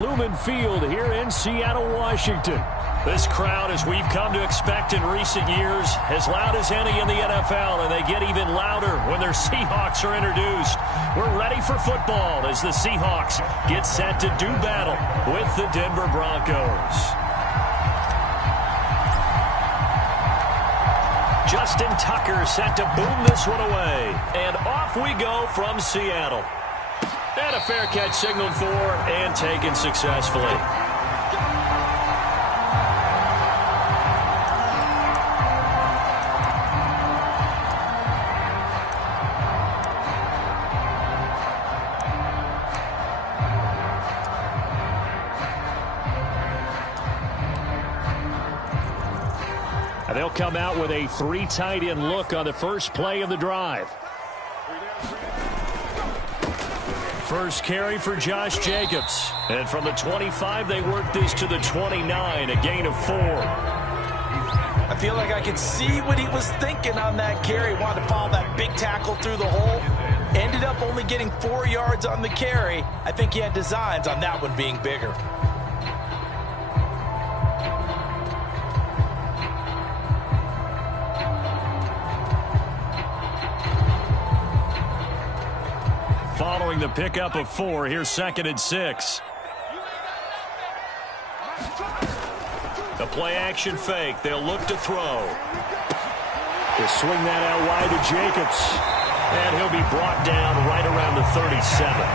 Lumen Field here in Seattle, Washington. This crowd, as we've come to expect in recent years, as loud as any in the NFL, and they get even louder when their Seahawks are introduced. We're ready for football as the Seahawks get set to do battle with the Denver Broncos. Justin Tucker set to boom this one away. And off we go from Seattle. And a fair catch signaled for and taken successfully. And they'll come out with a 3 tight end look on the first play of the drive. First carry for Josh Jacobs. And from the 25, they work this to the 29, a gain of 4. I feel like I could see what he was thinking on that carry. Wanted to follow that big tackle through the hole. Ended up only getting 4 yards on the carry. I think he had designs on that one being bigger. Following the pickup of 4, here's 2nd and 6. The play-action fake. They'll look to throw. They'll swing that out wide to Jacobs. And he'll be brought down right around the 37.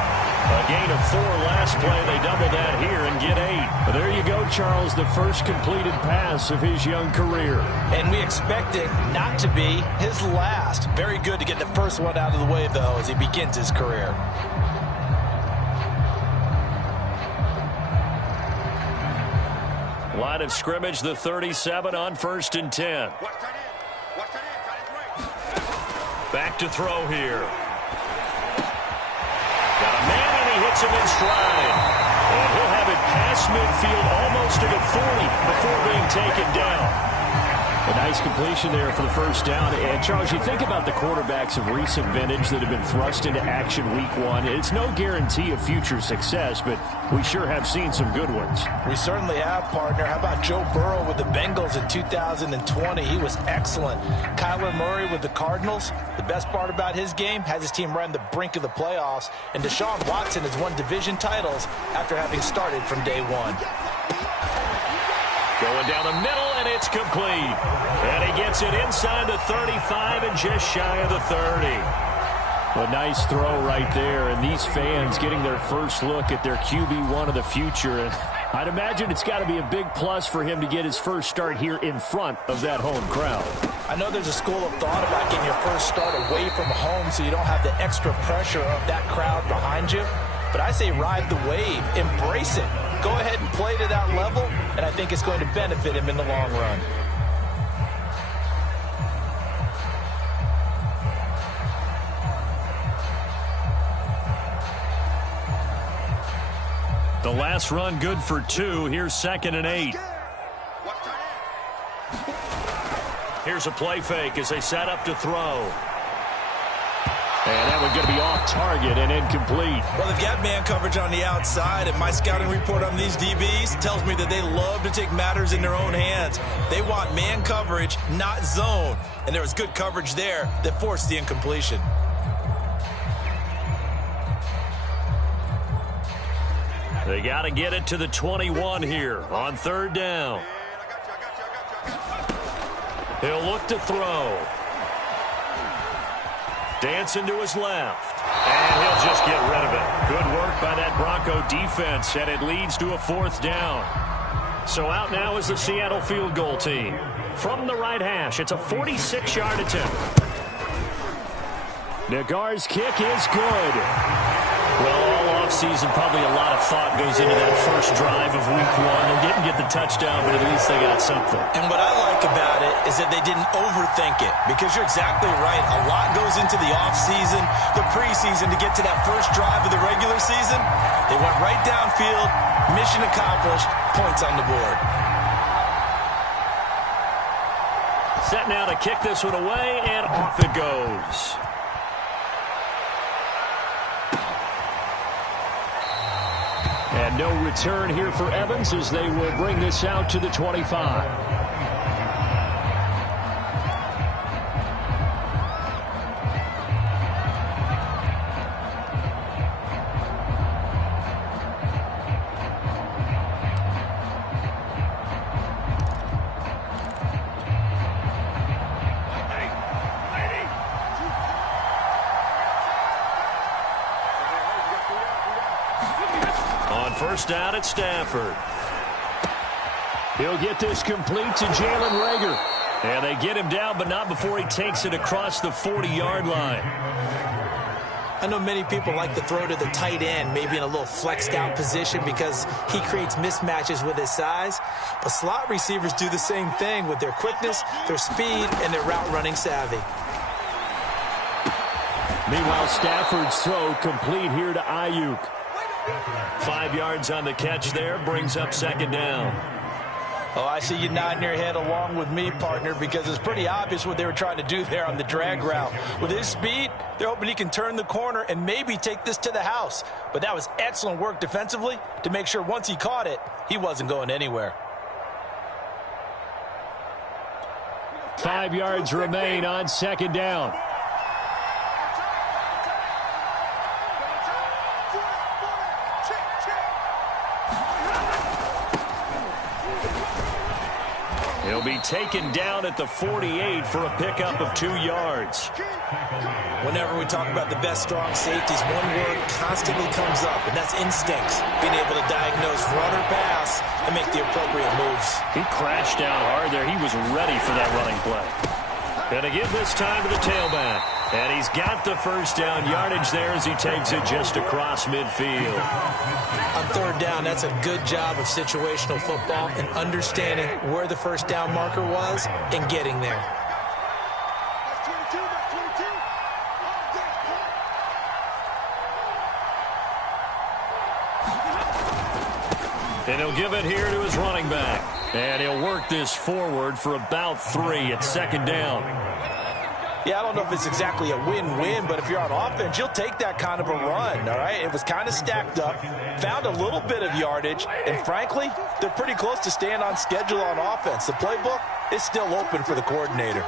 A gain of 4 last play. They double that here and get 8. But there you go, Charles, the first completed pass of his young career. And we expect it not to be his last. Very good to get the first one out of the way, though, as he begins his career. Line of scrimmage, the 37 on 1st and 10. Back to throw here. Got a man, and he hits him in stride. And he'll have it past midfield almost to the 40 before being taken down. A nice completion there for the first down. And, Charles, you think about the quarterbacks of recent vintage that have been thrust into action week 1. It's no guarantee of future success, but we sure have seen some good ones. We certainly have, partner. How about Joe Burrow with the Bengals in 2020? He was excellent. Kyler Murray with the Cardinals. The best part about his game, has his team right on the brink of the playoffs. And Deshaun Watson has won division titles after having started from day 1. Going down the middle, and it's complete. And he gets it inside the 35 and just shy of the 30. A nice throw right there, and these fans getting their first look at their QB1 of the future. And I'd imagine it's got to be a big plus for him to get his first start here in front of that home crowd. I know there's a school of thought about getting your first start away from home so you don't have the extra pressure of that crowd behind you. But I say ride the wave, embrace it. Go ahead and play to that level, and I think it's going to benefit him in the long run. The last run good for 2. Here's 2nd and 8. Here's a play fake as they set up to throw. And that one's going to be off target and incomplete. Well, they've got man coverage on the outside, and my scouting report on these DBs tells me that they love to take matters in their own hands. They want man coverage, not zone. And there was good coverage there that forced the incompletion. They got to get it to the 21 here on 3rd down. He'll look to throw. Dancing to his left. And he'll just get rid of it. Good work by that Bronco defense, and it leads to a 4th down. So out now is the Seattle field goal team. From the right hash, it's a 46-yard attempt. Nagar's kick is good. Well, all offseason, probably a lot of thought goes into that first drive of week 1. They didn't get the touchdown, but at least they got something. And what I like about it is that they didn't overthink it, because you're exactly right. A lot goes into the offseason, the preseason to get to that first drive of the regular season. They went right downfield, mission accomplished, points on the board. Set now to kick this one away, and off it goes. And no return here for Evans as they will bring this out to the 25. First down at Stafford. He'll get this complete to Jalen Reagor. And they get him down, but not before he takes it across the 40-yard line. I know many people like to throw to the tight end, maybe in a little flexed out position because he creates mismatches with his size. But slot receivers do the same thing with their quickness, their speed, and their route running savvy. Meanwhile, Stafford's throw complete here to Ayuk. 5 yards on the catch there, brings up second down. Oh, I see you nodding your head along with me, partner, because it's pretty obvious what they were trying to do there on the drag route. With his speed, they're hoping he can turn the corner and maybe take this to the house. But that was excellent work defensively to make sure once he caught it, he wasn't going anywhere. 5 yards remain on second down. He'll be taken down at the 48 for a pickup of 2 yards. Whenever we talk about the best strong safeties, one word constantly comes up, and that's instincts. Being able to diagnose run or pass and make the appropriate moves. He crashed down hard there. He was ready for that running play. Going to give this time to the tailback. And he's got the first down yardage there as he takes it just across midfield. On third down, that's a good job of situational football and understanding where the first down marker was and getting there. And he'll give it here to his running back. And he'll work this forward for about 3 at second down. Yeah, I don't know if it's exactly a win-win, but if you're on offense, you'll take that kind of a run, all right? It was kind of stacked up, found a little bit of yardage, and frankly, they're pretty close to staying on schedule on offense. The playbook is still open for the coordinator.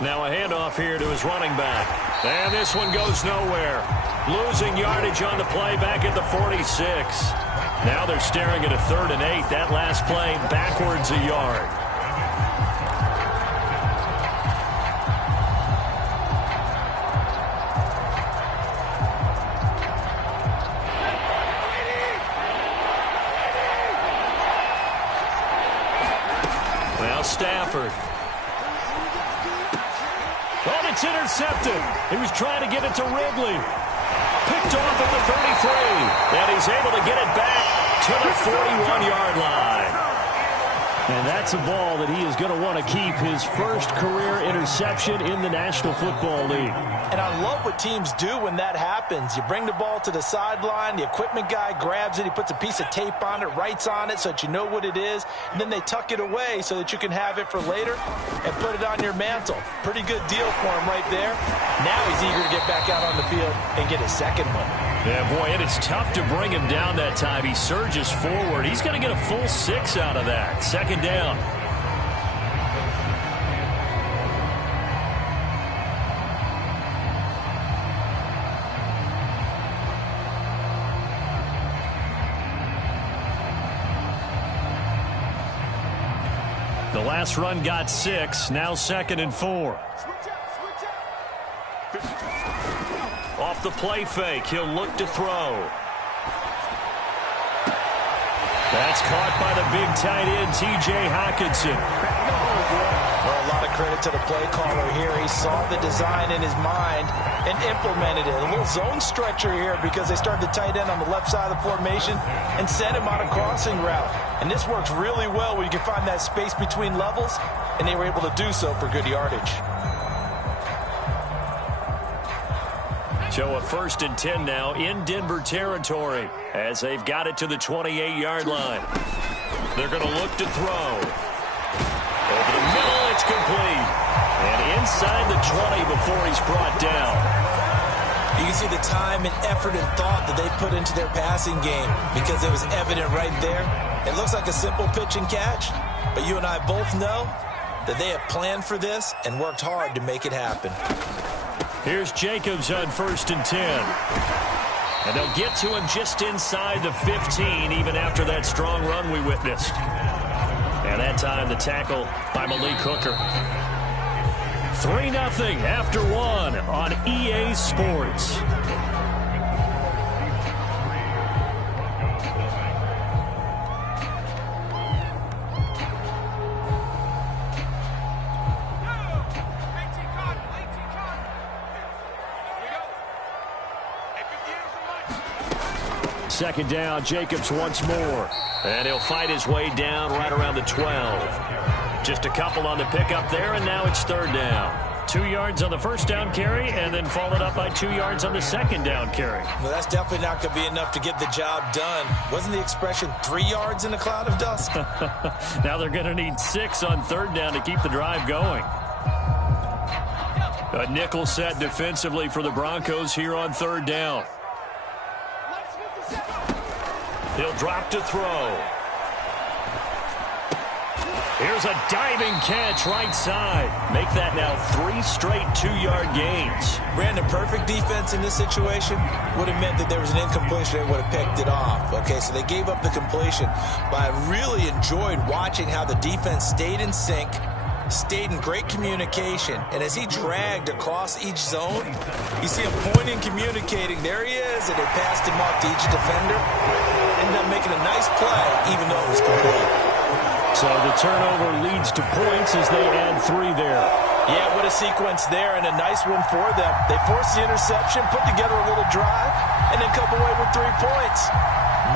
Now a handoff here to his running back. And this one goes nowhere. Losing yardage on the play back at the 46. Now they're staring at a 3rd and 8. That last play backwards a yard. Well, Stafford. Oh, it's intercepted. He was trying to get it to Ridley. Picked off at the 33. And he's able to get it back to the 41-yard line. And that's a ball that he is going to want to keep, his first career interception in the National Football League. And I love what teams do when that happens. You bring the ball to the sideline, the equipment guy grabs it, he puts a piece of tape on it, writes on it so that you know what it is, and then they tuck it away so that you can have it for later and put it on your mantle. Pretty good deal for him right there. Now he's eager to get back out on the field and get his second one. Yeah, boy, and it's tough to bring him down that time. He surges forward. He's going to get a full 6 out of that. Second down. The last run got 6. Now 2nd and 4. Off the play fake, he'll look to throw. That's caught by the big tight end, T.J. Hockenson. Well, a lot of credit to the play caller here. He saw the design in his mind and implemented it. A little zone stretcher here because they started the tight end on the left side of the formation and sent him on a crossing route. And this works really well when you can find that space between levels, and they were able to do so for good yardage. So a 1st and 10 now in Denver territory as they've got it to the 28-yard line. They're going to look to throw. Over the middle, it's complete. And inside the 20 before he's brought down. You can see the time and effort and thought that they put into their passing game because it was evident right there. It looks like a simple pitch and catch, but you and I both know that they have planned for this and worked hard to make it happen. Here's Jacobs on 1st and 10. And they'll get to him just inside the 15, even after that strong run we witnessed. And that time, the tackle by Malik Hooker. 3-0 after 1 on EA Sports. Second down, Jacobs once more. And he'll fight his way down right around the 12. Just a couple on the pickup there, and now it's 3rd down. 2 yards on the 1st down carry, and then followed up by 2 yards on the 2nd down carry. Well, that's definitely not going to be enough to get the job done. Wasn't the expression 3 yards in a cloud of dust? Now they're going to need 6 on 3rd down to keep the drive going. A nickel set defensively for the Broncos here on 3rd down. He'll drop to throw. Here's a diving catch right side. Make that now 3 straight 2-yard gains. Brandon, perfect defense in this situation would have meant that there was an incompletion and would have picked it off. Okay, so they gave up the completion. But I really enjoyed watching how the defense stayed in sync, stayed in great communication, and as he dragged across each zone, you see him pointing, communicating. There he is, and they passed him off to each defender. Ended up making a nice play, even though it was complete. So the turnover leads to points as they add 3 there. Yeah, what a sequence there, and a nice one for them. They forced the interception, put together a little drive, and then come away with 3 points.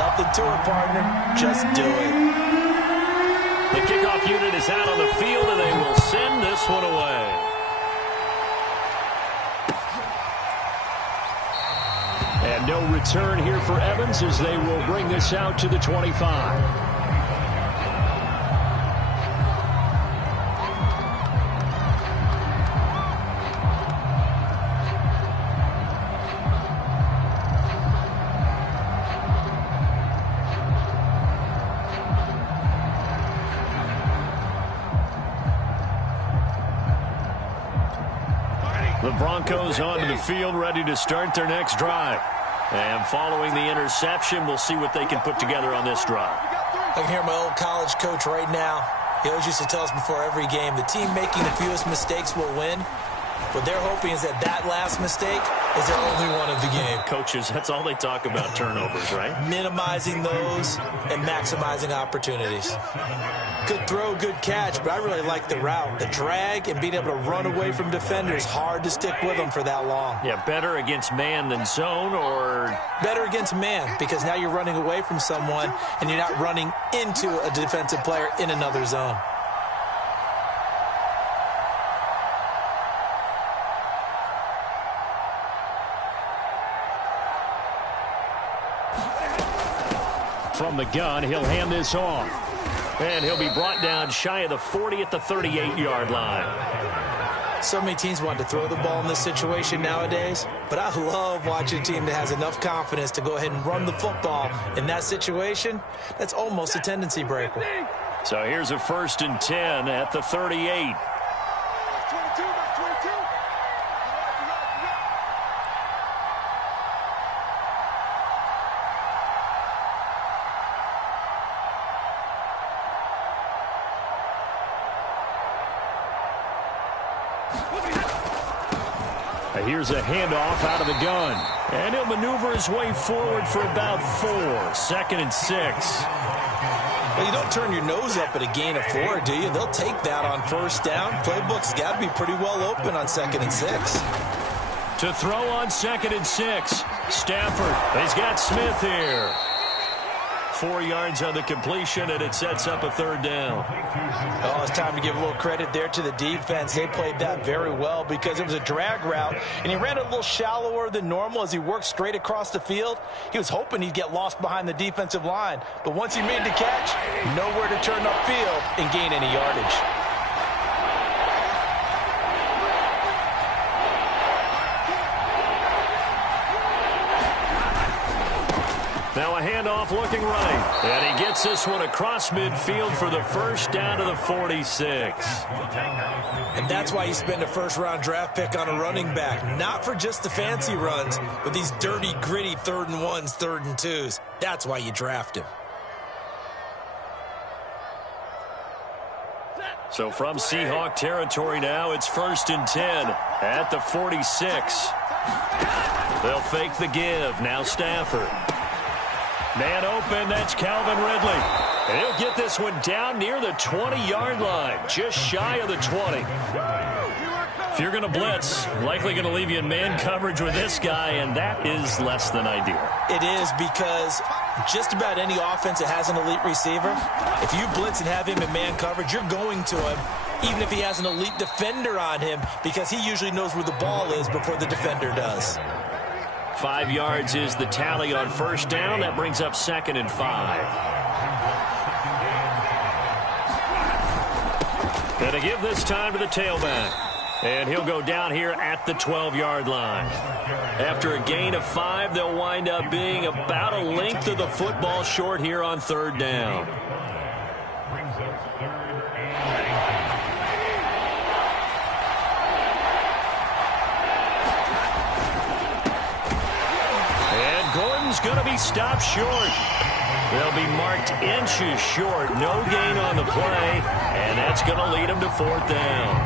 Nothing to it, partner. Just do it. The kickoff unit is out on the field, and they will send this one away. And no return here for Evans as they will bring this out to the 25. The Broncos onto the field, ready to start their next drive. And following the interception, we'll see what they can put together on this drive. I can hear my old college coach right now. He always used to tell us before every game, the team making the fewest mistakes will win. What they're hoping is that that last mistake is their only one of the game. Coaches, that's all they talk about, turnovers, right? Minimizing those and maximizing opportunities. Good throw, good catch, but I really like the route. The drag and being able to run away from defenders, hard to stick with them for that long. Yeah, better against man than zone, or? Better against man, because now you're running away from someone and you're not running into a defensive player in another zone. From the gun, he'll hand this off. And he'll be brought down shy of the 40 at the 38-yard line. So many teams want to throw the ball in this situation nowadays, but I love watching a team that has enough confidence to go ahead and run the football. In that situation, that's almost a tendency breaker. So here's a 1st and 10 at the 38. Here's a handoff out of the gun. And he'll maneuver his way forward for about 4. 2nd and 6. Well, you don't turn your nose up at a gain of 4, do you? They'll take that on 1st down. Playbook's got to be pretty well open on 2nd and 6. To throw on 2nd and 6. Stafford, he's got Smith here. 4 yards on the completion, and it sets up a third down. Oh, it's time to give a little credit there to the defense. They played that very well because it was a drag route, and he ran a little shallower than normal as he worked straight across the field. He was hoping he'd get lost behind the defensive line, but once he made the catch, nowhere to turn upfield and gain any yardage. Now a handoff looking right. And he gets this one across midfield for the first down to the 46. And that's why you spend a first-round draft pick on a running back. Not for just the fancy runs, but these dirty, gritty 3rd and 1s, 3rd and 2s. That's why you draft him. So from Seahawk territory now, it's 1st and 10 at the 46. They'll fake the give. Now Stafford. Man open, that's Calvin Ridley. And he'll get this one down near the 20-yard line, just shy of the 20. If you're going to blitz, likely going to leave you in man coverage with this guy, and that is less than ideal. It is, because just about any offense that has an elite receiver, if you blitz and have him in man coverage, you're going to him, even if he has an elite defender on him, because he usually knows where the ball is before the defender does. 5 yards is the tally on first down. That brings up 2nd and 5. And to give this time to the tailback. And he'll go down here at the 12-yard line. After a gain of 5, they'll wind up being about a length of the football short here on 3rd down. Gordon's going to be stopped short. They'll be marked inches short. No gain on the play, and that's going to lead him to 4th down.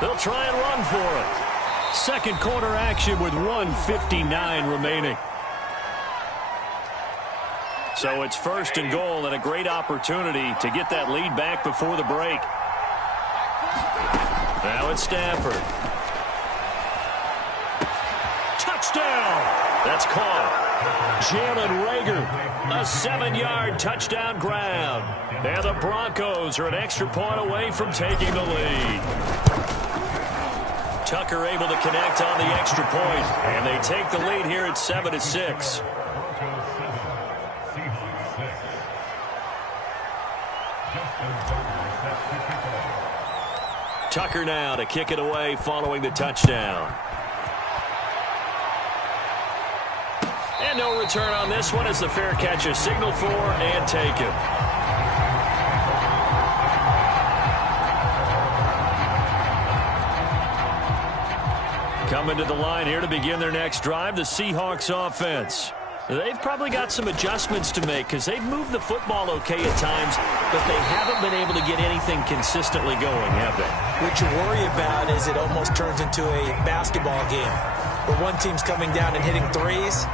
They'll try and run for it. Second quarter action with 1:59 remaining. So it's 1st and goal, and a great opportunity to get that lead back before the break. Now it's Stafford. Touchdown! That's caught. Jalen Reagor, a 7-yard touchdown grab. And the Broncos are an extra point away from taking the lead. Tucker able to connect on the extra point, and they take the lead here at 7-6. Tucker now to kick it away following the touchdown. And no return on this one as the fair catch is signaled for and taken. Coming to the line here to begin their next drive, the Seahawks offense. They've probably got some adjustments to make because they've moved the football okay at times, but they haven't been able to get anything consistently going, have they? What you worry about is it almost turns into a basketball game where one team's coming down and hitting threes,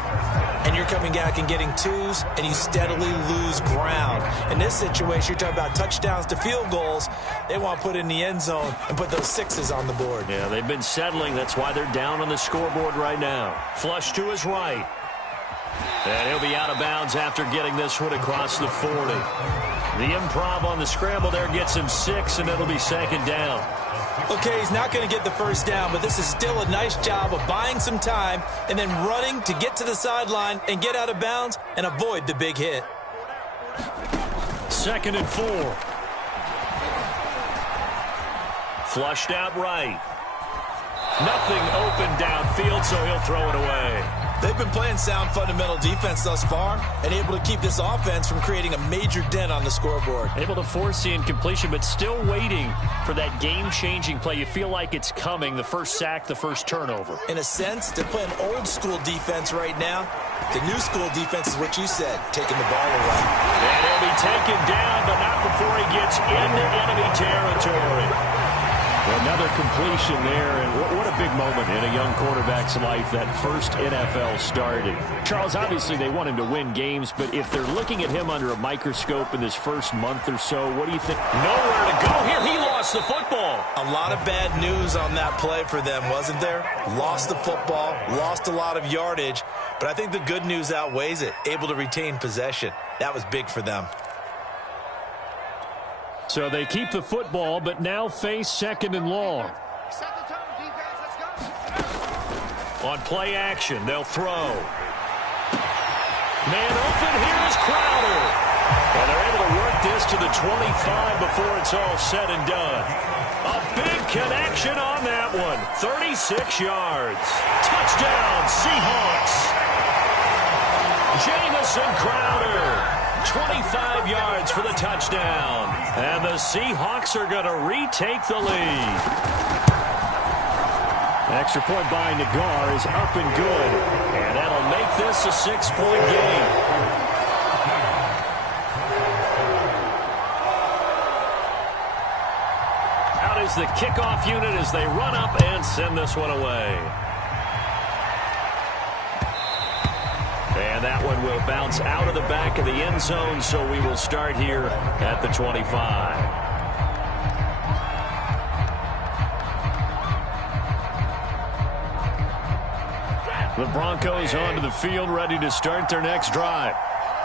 and you're coming back and getting twos, and you steadily lose ground. In this situation, you're talking about touchdowns to field goals. They want to put it in the end zone and put those 6s on the board. Yeah, they've been settling. That's why they're down on the scoreboard right now. Flush to his right. And he'll be out of bounds after getting this one across the 40. The improv on the scramble there gets him 6, and it'll be 2nd down. Okay, he's not going to get the first down, but this is still a nice job of buying some time and then running to get to the sideline and get out of bounds and avoid the big hit. 2nd and 4. Flushed out right. Nothing open downfield, so he'll throw it away. They've been playing sound fundamental defense thus far and able to keep this offense from creating a major dent on the scoreboard. Able to force the incompletion, but still waiting for that game-changing play. You feel like it's coming, the first sack, the first turnover. In a sense, they're playing old-school defense right now. The new-school defense is what you said, taking the ball away. And he'll be taken down, but not before he gets into enemy territory. Another completion there, and what a big moment in a young quarterback's life, that first NFL started. Charles, obviously they want him to win games, but if they're looking at him under a microscope in this first month or so, what do you think? Nowhere to go here. He lost lost the football. A lot of bad news on that play for them, wasn't there? Lost the football, lost a lot of yardage, but I think the good news outweighs it. Able to retain possession. That was big for them. So they keep the football, but now face 2nd and long. On play action, they'll throw. Man open, here's Crowder. And they're able to work this to the 25 before it's all said and done. A big connection on that one. 36 yards. Touchdown, Seahawks. Jamison Crowder. 25 yards for the touchdown. And the Seahawks are going to retake the lead. Extra point by Nagar is up and good. And that'll make this a 6-point game. Out is the kickoff unit as they run up and send this one away. And that one will bounce out of the back of the end zone, so we will start here at the 25. The Broncos onto the field, ready to start their next drive.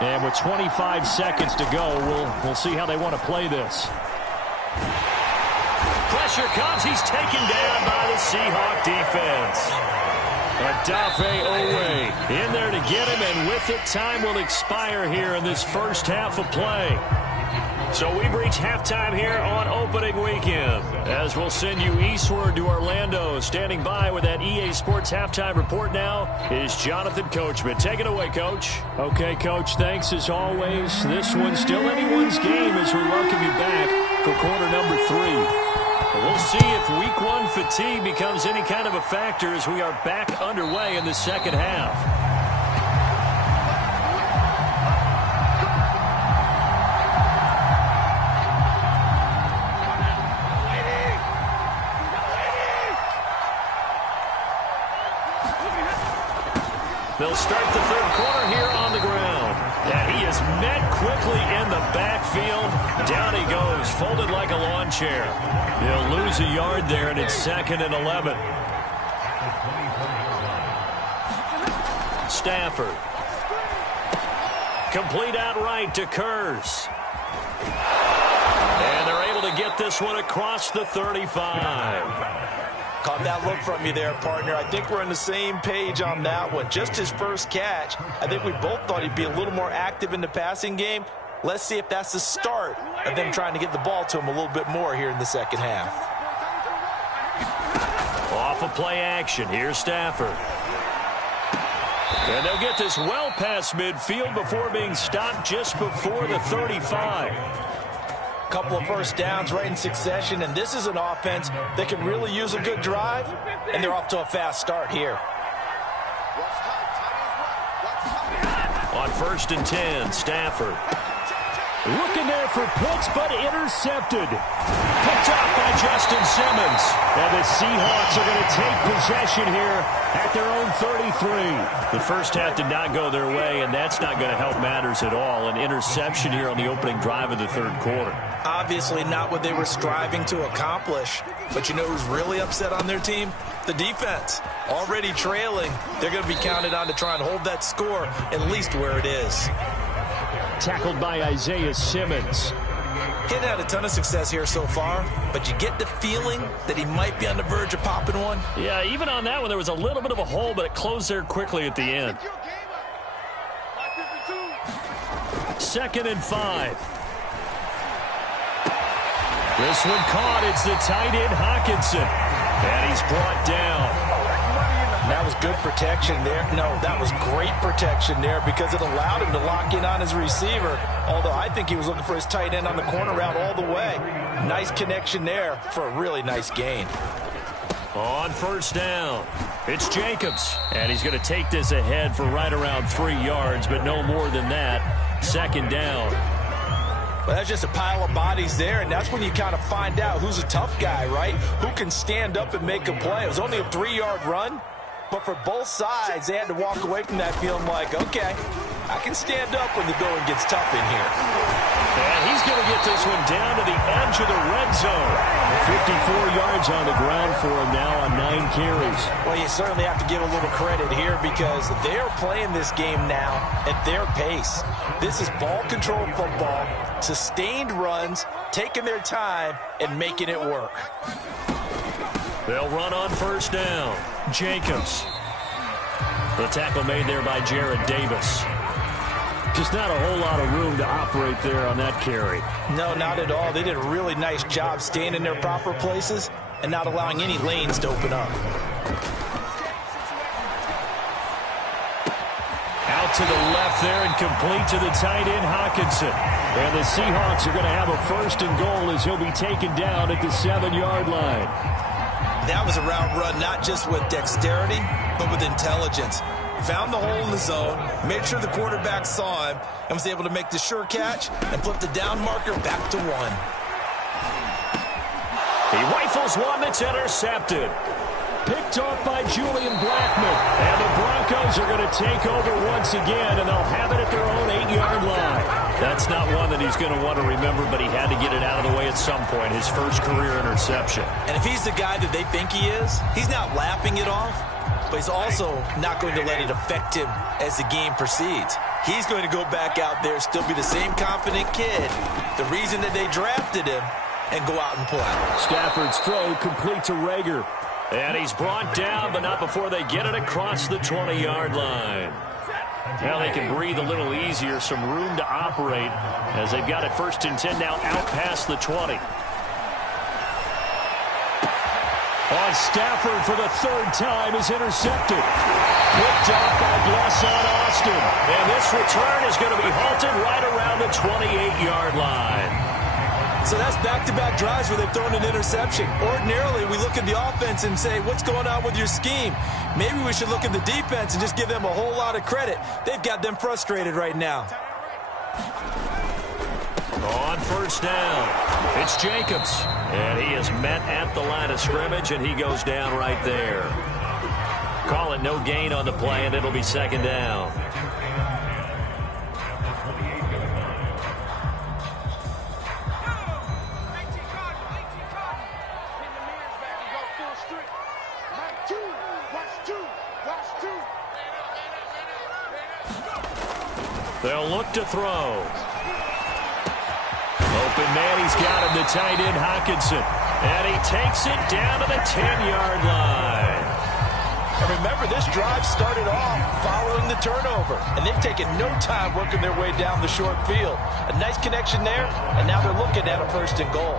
And with 25 seconds to go, we'll see how they want to play this. Pressure comes. He's taken down by the Seahawk defense. Adafe Owe in there to get him, and with it, time will expire here in this first half of play. So we've reached halftime here on opening weekend, as we'll send you eastward to Orlando. Standing by with that EA Sports halftime report now is Jonathan Coachman. Take it away, Coach. Okay, Coach, thanks as always. This one's still anyone's game as we welcome you back for quarter number 3. We'll see if week 1 fatigue becomes any kind of a factor as we are back underway in the second half. They'll start the third quarter here on the ground. And he is met quickly in the backfield. Down he goes, folded like a lawn chair. He'll lose a yard there, and it's 2nd and 11. Stafford. Complete outright to Kurz. And they're able to get this one across the 35. Caught that look from you there, partner. I think we're on the same page on that one. Just his first catch. I think we both thought he'd be a little more active in the passing game. Let's see if that's the start of them trying to get the ball to him a little bit more here in the second half. Off of play action. Here's Stafford. And they'll get this well past midfield before being stopped just before the 35. Couple of first downs right in succession, and this is an offense that can really use a good drive, and they're off to a fast start here. On 1st and 10, Stafford. Looking there for Pitts, but intercepted. Picked off by Justin Simmons. And the Seahawks are going to take possession here at their own 33. The first half did not go their way, and that's not going to help matters at all. An interception here on the opening drive of the third quarter. Obviously not what they were striving to accomplish. But you know who's really upset on their team? The defense. Already trailing. They're going to be counted on to try and hold that score at least where it is. Tackled by Isaiah Simmons. He hadn't had a ton of success here so far, but you get the feeling that he might be on the verge of popping one. Yeah, even on that one, there was a little bit of a hole, but it closed there quickly at the end. 2nd and 5. This one caught. It's the tight end, Hawkinson. And he's brought down. That was good protection there. No, that was great protection there because it allowed him to lock in on his receiver. Although I think he was looking for his tight end on the corner route all the way. Nice connection there for a really nice gain. On 1st down, it's Jacobs. And he's going to take this ahead for right around 3 yards, but no more than that. 2nd down. Well, that's just a pile of bodies there, and that's when you kind of find out who's a tough guy, right? Who can stand up and make a play. It was only a 3-yard run. But for both sides, they had to walk away from that feeling like, okay, I can stand up when the going gets tough in here. And he's going to get this one down to the edge of the red zone. 54 yards on the ground for him now on 9 carries. Well, you certainly have to give a little credit here because they're playing this game now at their pace. This is ball control football, sustained runs, taking their time, and making it work. They'll run on first down. Jacobs. The tackle made there by Jared Davis. Just not a whole lot of room to operate there on that carry. No, not at all. They did a really nice job staying in their proper places and not allowing any lanes to open up. Out to the left there and complete to the tight end, Hockenson. And the Seahawks are going to have a first and goal as he'll be taken down at the 7-yard line. That was a route run not just with dexterity, but with intelligence. Found the hole in the zone, made sure the quarterback saw him, and was able to make the sure catch and flip the down marker back to 1. He rifles one that's intercepted. Picked off by Julian Blackman. And the Broncos are going to take over once again, and they'll have it at their own 8-yard line. That's not one that he's going to want to remember, but he had to get it out of the way at some point, his first career interception. And if he's the guy that they think he is, he's not lapping it off, but he's also not going to let it affect him as the game proceeds. He's going to go back out there, still be the same confident kid, the reason that they drafted him, and go out and play. Stafford's throw complete to Rager. And he's brought down, but not before they get it across the 20-yard line. Now they can breathe a little easier, some room to operate as they've got it first and 10 now out past the 20. On Stafford for the 3rd time is intercepted. Picked off by Blesson Austin. And this return is going to be halted right around the 28-yard line. So that's back-to-back drives where they've thrown an interception. Ordinarily, we look at the offense and say, what's going on with your scheme? Maybe we should look at the defense and just give them a whole lot of credit. They've got them frustrated right now. On first down, it's Jacobs. And he is met at the line of scrimmage, and he goes down right there. Call it no gain on the play, and it'll be 2nd down. They'll look to throw. Open man, he's got him, the tight end, Hockenson. And he takes it down to the 10-yard line. And remember, this drive started off following the turnover. And they've taken no time working their way down the short field. A nice connection there, and now they're looking at a 1st and goal.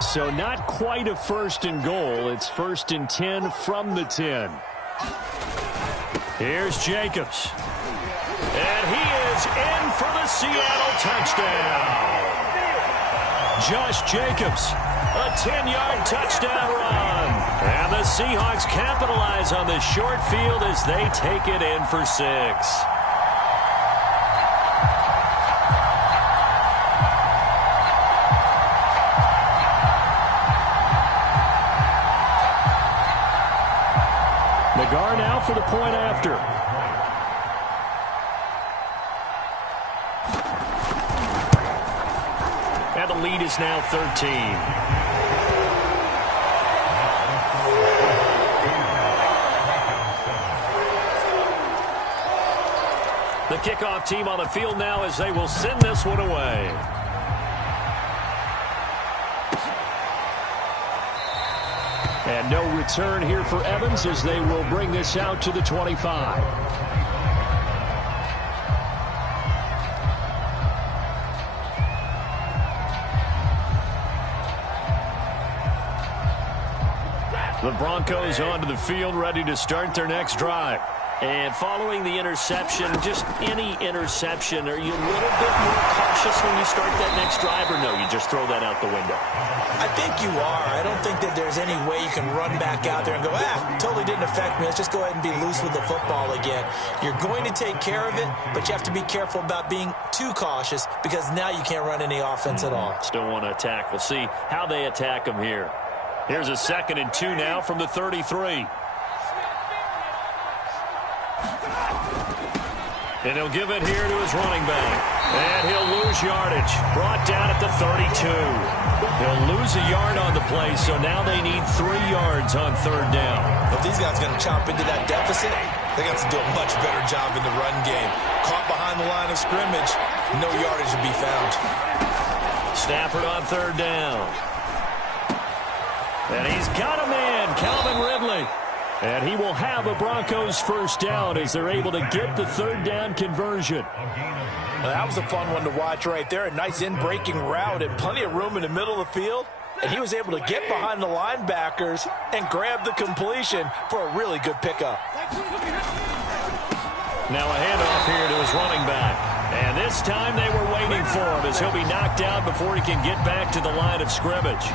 So not quite a 1st and goal. It's 1st and 10 from the 10. Here's Jacobs. And he is in for the Seattle touchdown. Josh Jacobs, a 10-yard touchdown run. And the Seahawks capitalize on this short field as they take it in for 6. Nagar now for the point after. And the lead is now 13. The kickoff team on the field now as they will send this one away. And no return here for Evans as they will bring this out to the 25. The Broncos onto the field, ready to start their next drive. And following the interception, just any interception, are you a little bit more cautious when you start that next drive, or no, you just throw that out the window? I think you are. I don't think that there's any way you can run back out there and go, totally didn't affect me. Let's just go ahead and be loose with the football again. You're going to take care of it, but you have to be careful about being too cautious because now you can't run any offense at all. Still want to attack. We'll see how they attack them here. Here's a 2nd and 2 now from the 33. And he'll give it here to his running back. And he'll lose yardage. Brought down at the 32. He'll lose a yard on the play, so now they need 3 yards on 3rd down. If these guys are going to chomp into that deficit, they got to do a much better job in the run game. Caught behind the line of scrimmage, no yardage to be found. Stafford on 3rd down. And he's got a man, Calvin Ridley. And he will have a Broncos 1st down as they're able to get the 3rd down conversion. Now, that was a fun one to watch right there. A nice in-breaking route and plenty of room in the middle of the field. And he was able to get behind the linebackers and grab the completion for a really good pickup. Now a handoff here to his running back. And this time they were waiting for him as he'll be knocked down before he can get back to the line of scrimmage.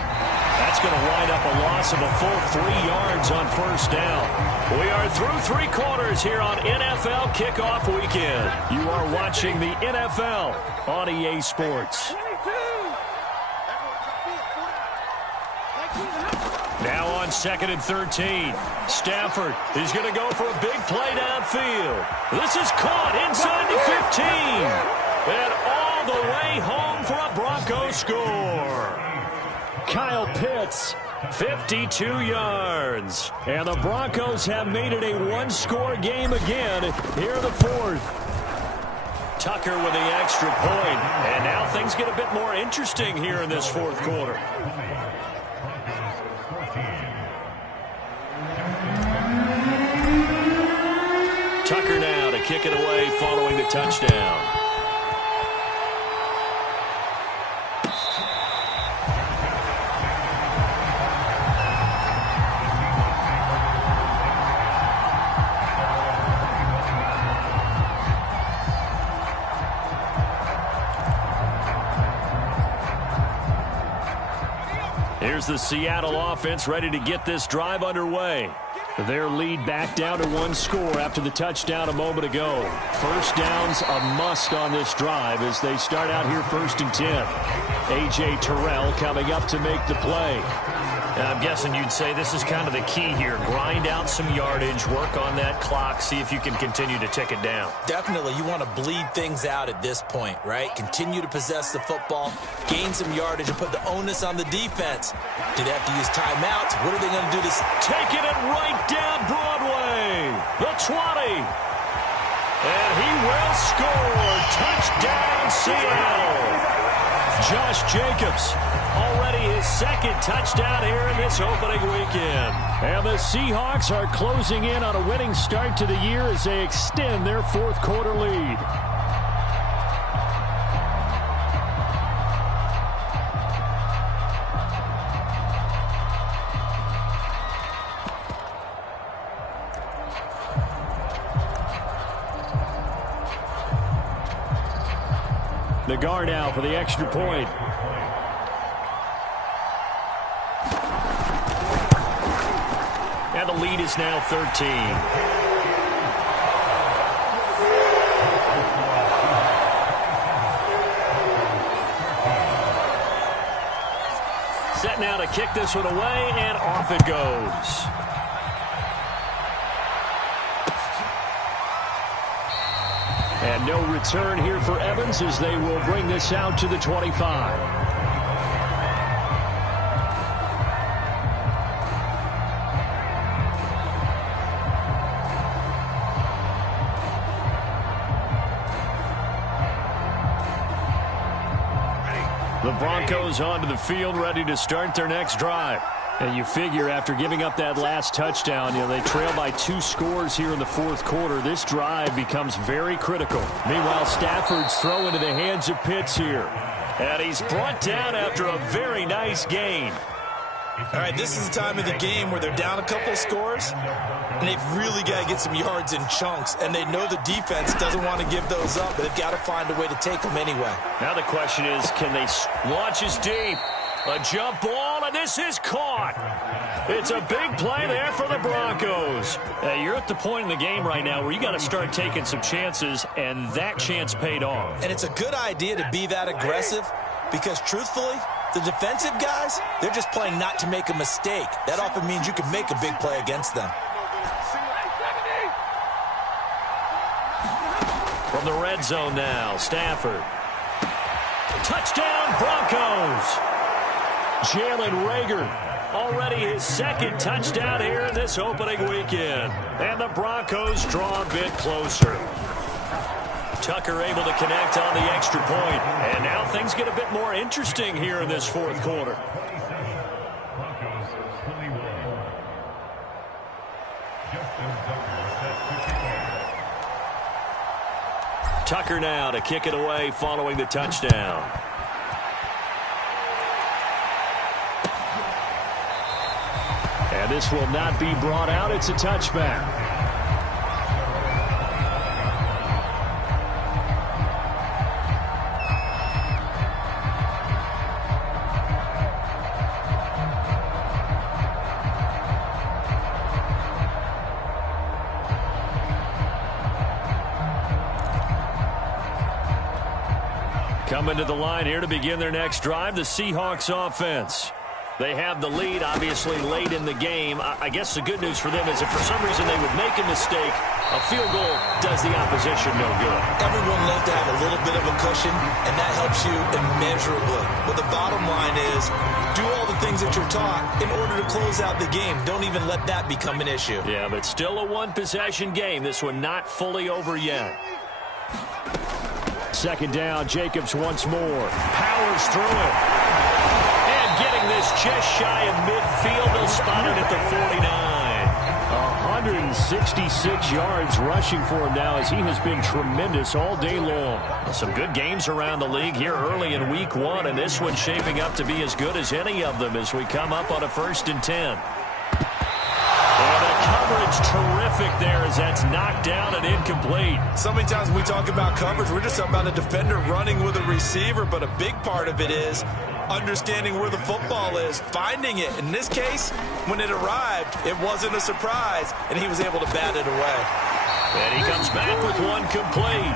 That's going to wind up a loss of a full 3 yards on 1st down. We are through 3 quarters here on NFL Kickoff Weekend. You are watching the NFL on EA Sports. Now on 2nd and 13. Stafford is going to go for a big play downfield. This is caught inside the 15. And all the way home for a Broncos score. Kyle Pitts, 52 yards. And the Broncos have made it a 1-score game again here in the 4th. Tucker with the extra point. And now things get a bit more interesting here in this 4th quarter. Tucker now to kick it away following the touchdown. Here's the Seattle offense ready to get this drive underway. Their lead back down to 1 score after the touchdown a moment ago. 1st down's a must on this drive as they start out here 1st and 10. A.J. Terrell coming up to make the play. And I'm guessing you'd say this is kind of the key here. Grind out some yardage, work on that clock, see if you can continue to tick it down. Definitely, you want to bleed things out at this point, right? Continue to possess the football, gain some yardage, and put the onus on the defense. Do they have to use timeouts? What are they going to do to taking it right down Broadway? The 20. And he will score. Touchdown, Seattle. Josh Jacobs, already his 2nd touchdown here in this opening weekend. And the Seahawks are closing in on a winning start to the year as they extend their 4th quarter lead. The guard now for the extra point. And the lead is now 13. Set now to kick this one away, and off it goes. And no return here for Evans as they will bring this out to the 25. The Broncos onto the field ready to start their next drive. And you figure after giving up that last touchdown, they trail by 2 scores here in the 4th quarter. This drive becomes very critical. Meanwhile, Stafford's throw into the hands of Pitts here. And he's brought down after a very nice gain. All right, this is the time of the game where they're down a couple of scores, and they've really got to get some yards in chunks, and they know the defense doesn't want to give those up, but they've got to find a way to take them anyway. Now the question is, can they launch is deep? A jump ball, and this is caught. It's a big play there for the Broncos. You're at the point in the game right now where you got to start taking some chances, and that chance paid off. And it's a good idea to be that aggressive because, truthfully, the defensive guys, they're just playing not to make a mistake. That often means you can make a big play against them. From the red zone now, Stafford. Touchdown, Broncos. Jalen Reagor, already his second touchdown here in this opening weekend. And the Broncos draw a bit closer. Tucker able to connect on the extra point. And now things get a bit more interesting here in this fourth quarter. Tucker now to kick it away following the touchdown. And this will not be brought out. It's a touchback. Coming to the line here to begin their next drive, the Seahawks offense. They have the lead, obviously, late in the game. I guess the good news for them is if for some reason they would make a mistake, a field goal does the opposition no good. Everyone loves to have a little bit of a cushion, and that helps you immeasurably. But the bottom line is, do all the things that you're taught in order to close out the game. Don't even let that become an issue. Yeah, but still a one-possession game. This one not fully over yet. Second down, Jacobs once more. Powers through it. And getting this just shy of midfield. They'll spot it at the 49. 166 yards rushing for him now as he has been tremendous all day long. Some good games around the league here early in week one, and this one's shaping up to be as good as any of them as we come up on a 1st and 10. And the coverage terrific there as that's knocked down and incomplete. So many times when we talk about coverage, we're just talking about a defender running with a receiver, but a big part of it is understanding where the football is, finding it. In this case, when it arrived, it wasn't a surprise, and he was able to bat it away. And he comes back with one complete.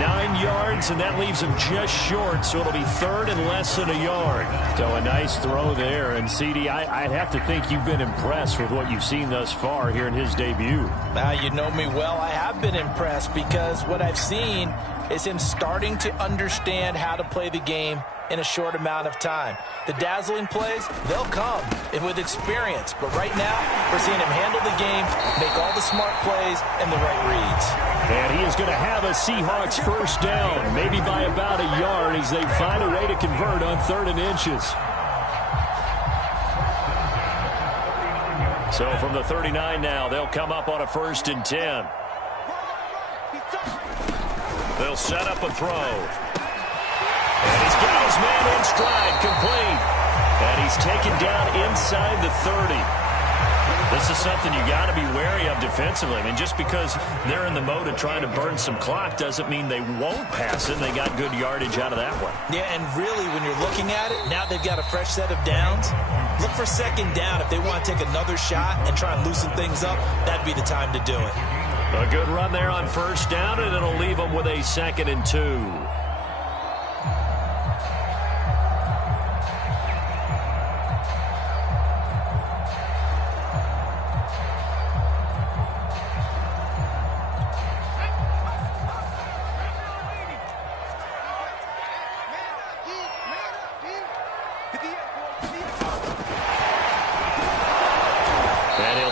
9 yards, and that leaves him just short, so it'll be third and less than a yard. So a nice throw there. And, CD, I have to think you've been impressed with what you've seen thus far here in his debut. Now, you know me well. I have been impressed because what I've seen is him starting to understand how to play the game in a short amount of time. The dazzling plays, they'll come with experience. But right now, we're seeing him handle the game, make all the smart plays, and the right reads. And he is going to have a Seahawks first down, maybe by about a yard as they find a way to convert on 3rd and inches. So from the 39 now, they'll come up on a 1st and 10. They'll set up a throw. And he's got his man in stride, complete. And he's taken down inside the 30. This is something you got to be wary of defensively. I mean, just because they're in the mode of trying to burn some clock doesn't mean they won't pass it. They got good yardage out of that one. Yeah, and really, when you're looking at it, now they've got a fresh set of downs. Look for 2nd down. If they want to take another shot and try and loosen things up, that'd be the time to do it. A good run there on 1st down, and it'll leave them with a 2nd and 2.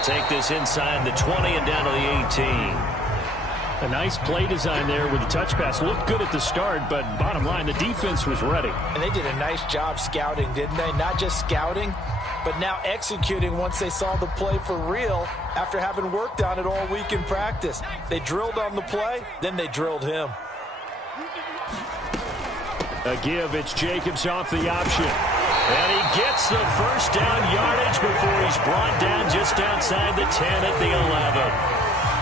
Take this inside the 20 and down to the 18. A nice play design there with the touch pass. Looked good at the start, but bottom line, the defense was ready. And they did a nice job scouting, didn't they? Not just scouting, but now executing once they saw the play for real after having worked on it all week in practice. They drilled on the play, then they drilled him. A give, it's Jacobs off the option. And he gets the first down yardage before he's brought down just outside the 10 at the 11.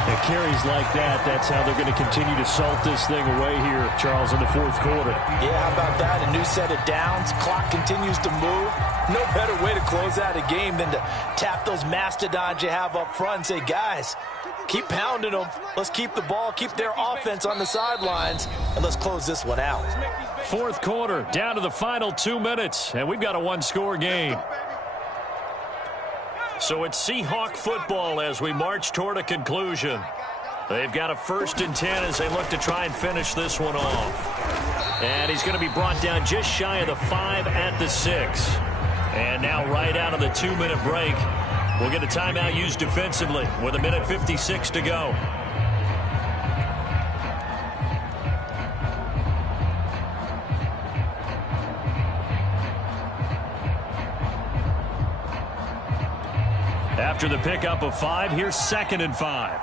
And carries like that, that's how they're going to continue to salt this thing away here, Charles, in the 4th quarter. Yeah, how about that? A new set of downs. Clock continues to move. No better way to close out a game than to tap those mastodons you have up front and say, guys, keep pounding them. Let's keep the ball, keep their offense on the sidelines, and let's close this one out. 4th quarter, down to the final 2 minutes, and we've got a one-score game. So it's Seahawk football as we march toward a conclusion. They've got a 1st and 10 as they look to try and finish this one off. And he's going to be brought down just shy of the 5 at the 6. And now right out of the 2-minute break, we'll get a timeout used defensively with 1:56 to go. After the pickup of 5, here's 2nd and 5.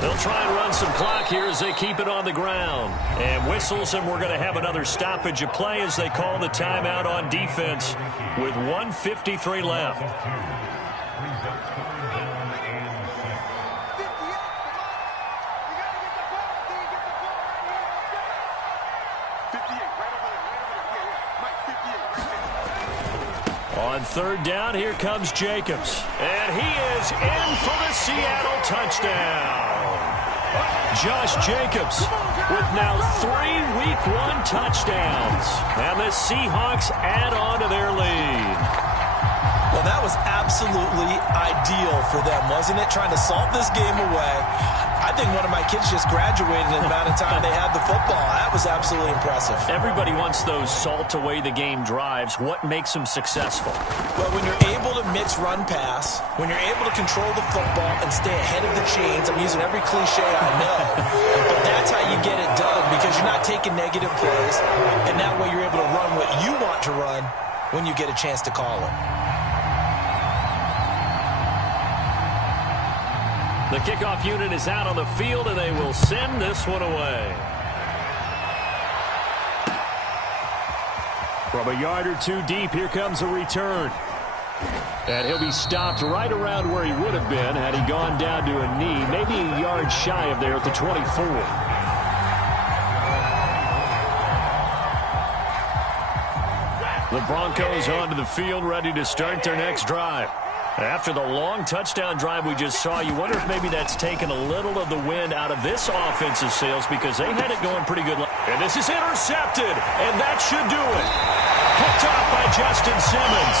They'll try and run some clock here as they keep it on the ground. And whistles, and we're going to have another stoppage of play as they call the timeout on defense with 1:53 left. On 3rd down, here comes Jacobs. And he is in for the Seattle touchdown. Josh Jacobs with now 3 Week 1 touchdowns. And the Seahawks add on to their lead. Well, that was absolutely ideal for them, wasn't it? Trying to salt this game away. I think one of my kids just graduated in the amount of time they had the football. That was absolutely impressive. Everybody wants those salt-away-the-game drives. What makes them successful? Well, when you're able to mix run-pass, when you're able to control the football and stay ahead of the chains, I'm using every cliche I know, but that's how you get it done because you're not taking negative plays, and that way you're able to run what you want to run when you get a chance to call it. The kickoff unit is out on the field, and they will send this one away. From a yard or 2 deep, here comes a return. And he'll be stopped right around where he would have been had he gone down to a knee, maybe a yard shy of there at the 24. The Broncos onto the field, ready to start their next drive. After the long touchdown drive we just saw, you wonder if maybe that's taken a little of the wind out of this offensive sails because they had it going pretty good. And this is intercepted, and that should do it. Picked off by Justin Simmons.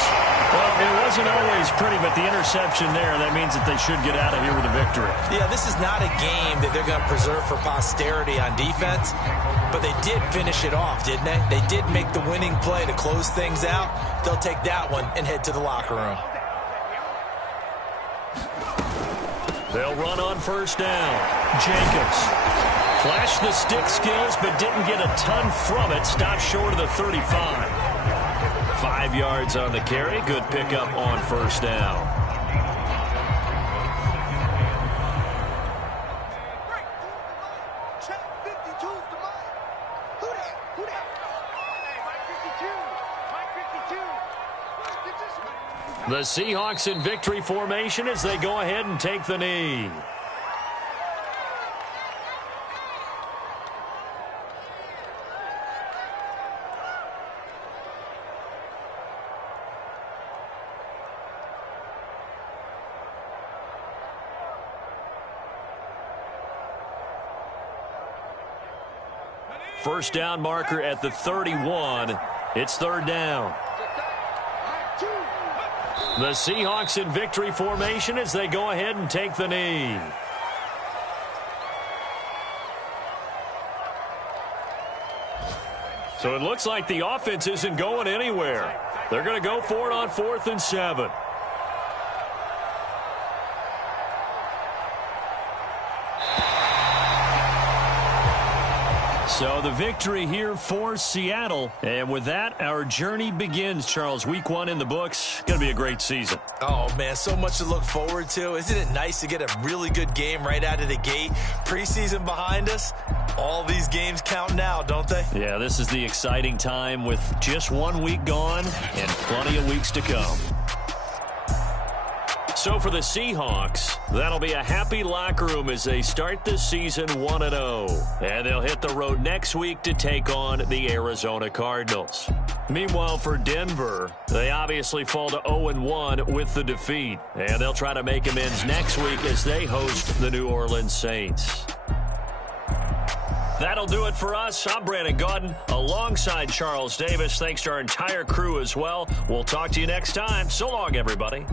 Well, it wasn't always pretty, but the interception there, that means that they should get out of here with a victory. Yeah, this is not a game that they're going to preserve for posterity on defense, but they did finish it off, didn't they? They did make the winning play to close things out. They'll take that one and head to the locker room. They'll run on 1st down. Jacobs flashed the stick skills but didn't get a ton from it. Stopped short of the 35. 5 yards on the carry. Good pickup on 1st down. The Seahawks in victory formation as they go ahead and take the knee. First down marker at the 31. It's 3rd down. The Seahawks in victory formation as they go ahead and take the knee. So it looks like the offense isn't going anywhere. They're going to go for it on 4th and 7. So the victory here for Seattle. And with that, our journey begins, Charles. Week 1 in the books. Going to be a great season. Oh, man, so much to look forward to. Isn't it nice to get a really good game right out of the gate? Preseason behind us. All these games count now, don't they? Yeah, this is the exciting time with just 1 week gone and plenty of weeks to come. So for the Seahawks, that'll be a happy locker room as they start this season 1-0. And they'll hit the road next week to take on the Arizona Cardinals. Meanwhile, for Denver, they obviously fall to 0-1 with the defeat. And they'll try to make amends next week as they host the New Orleans Saints. That'll do it for us. I'm Brandon Gaudin alongside Charles Davis. Thanks to our entire crew as well. We'll talk to you next time. So long, everybody.